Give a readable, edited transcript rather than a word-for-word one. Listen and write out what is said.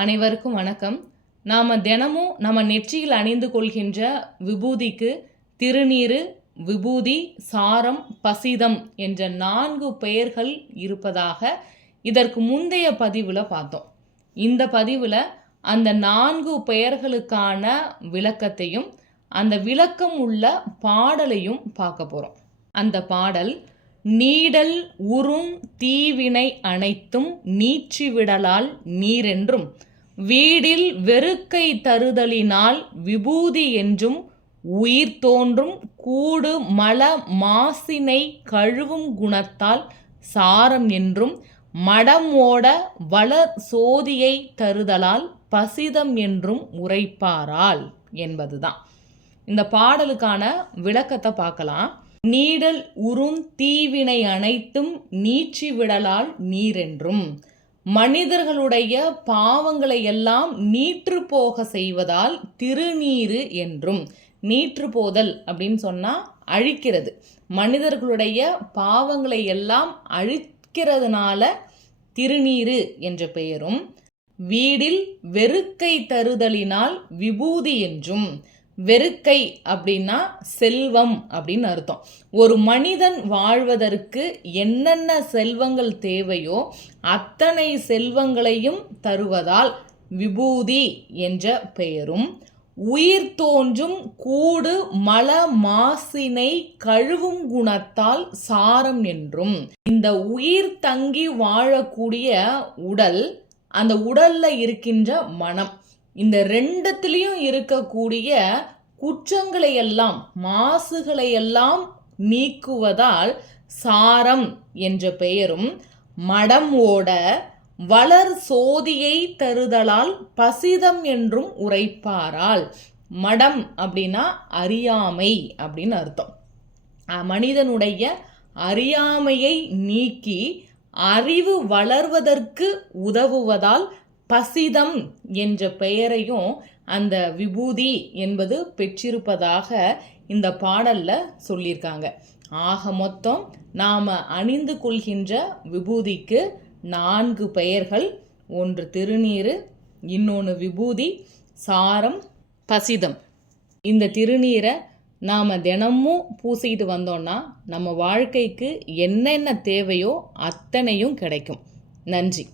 அனைவருக்கும் வணக்கம். நாம் தினமும் நம்ம நெற்றியில் அணிந்து கொள்கின்ற விபூதிக்கு திருநீறு, விபூதி, சாரம், பசிதம் என்ற 4 பெயர்கள் இருப்பதாக இதற்கு முந்தைய பதிவில் பார்த்தோம். இந்த பதிவில் அந்த 4 பெயர்களுக்கான விளக்கத்தையும் அந்த விளக்கம் உள்ள பாடலையும் பார்க்க போகிறோம். அந்த பாடல்: நீடல் உறும் தீவினை அனைத்தும் நீற்றிவிடலால் நீரென்றும், வீடில் வெறுக்கை தருதலினால் விபூதி என்றும், உயிர் தோன்றும் கூடு மல மாசினை கழுவும் குணத்தால் சாரம் என்றும், மடம் ஓட வளர் சோதியை தருதலால் பசிதம் என்றும் உரைப்பாரால் என்பதுதான். இந்த பாடலுக்கான விளக்கத்தை பார்க்கலாம். நீடல் உறும் தீவினை அனைத்தும் நீற்றிவிடலால் நீரென்றும், மனிதர்களுடைய பாவங்களை எல்லாம் நீற்று போக செய்வதால் திருநீறு என்றும். நீற்று போதல் அப்படின்னு சொன்னால் அழிக்கிறது. மனிதர்களுடைய பாவங்களை எல்லாம் அழிக்கிறதுனால திருநீறு என்ற பெயரும், வீடில் வெறுக்கை தருதலினால் விபூதி என்றும். வெறுக்கை அப்படின்னா செல்வம் அப்படின்னு அர்த்தம். ஒரு மனிதன் வாழ்வதற்கு என்னென்ன செல்வங்கள் தேவையோ அத்தனை செல்வங்களையும் தருவதால் விபூதி என்ற பெயரும், உயிர் தோன்றும் கூடு மல மாசினை கழுவும் குணத்தால் சாரம் என்றும். இந்த உயிர் தங்கி வாழக்கூடிய உடல், அந்த உடல்ல இருக்கின்ற மனம், இந்த ரெண்டுத்திலையும் இருக்கக்கூடிய குற்றங்களை எல்லாம் மாசுகளை எல்லாம் நீக்குவதால் சாரம் என்ற பெயரும், மடம் ஓட வளர் சோதியை தருதலால் பசிதம் என்றும் உரைப்பாரால். மடம் அப்படின்னா அறியாமை அப்படின்னு அர்த்தம். மனிதனுடைய அறியாமையை நீக்கி அறிவு வளர்வதற்கு உதவுவதால் பசிதம் என்ற பெயரையும் அந்த விபூதி என்பது பெற்றிருப்பதாக இந்த பாடல்ல சொல்லியிருக்காங்க. ஆக மொத்தம் நாம் அணிந்து கொள்கின்ற விபூதிக்கு 4 பெயர்கள். ஒன்று திருநீறு, இன்னொன்று விபூதி, சாரம், பசிதம். இந்த திருநீரை நாம் தினமும் பூசிக்கிட்டு வந்தோம்னா நம்ம வாழ்க்கைக்கு என்னென்ன தேவையோ அத்தனையும் கிடைக்கும். நன்றி.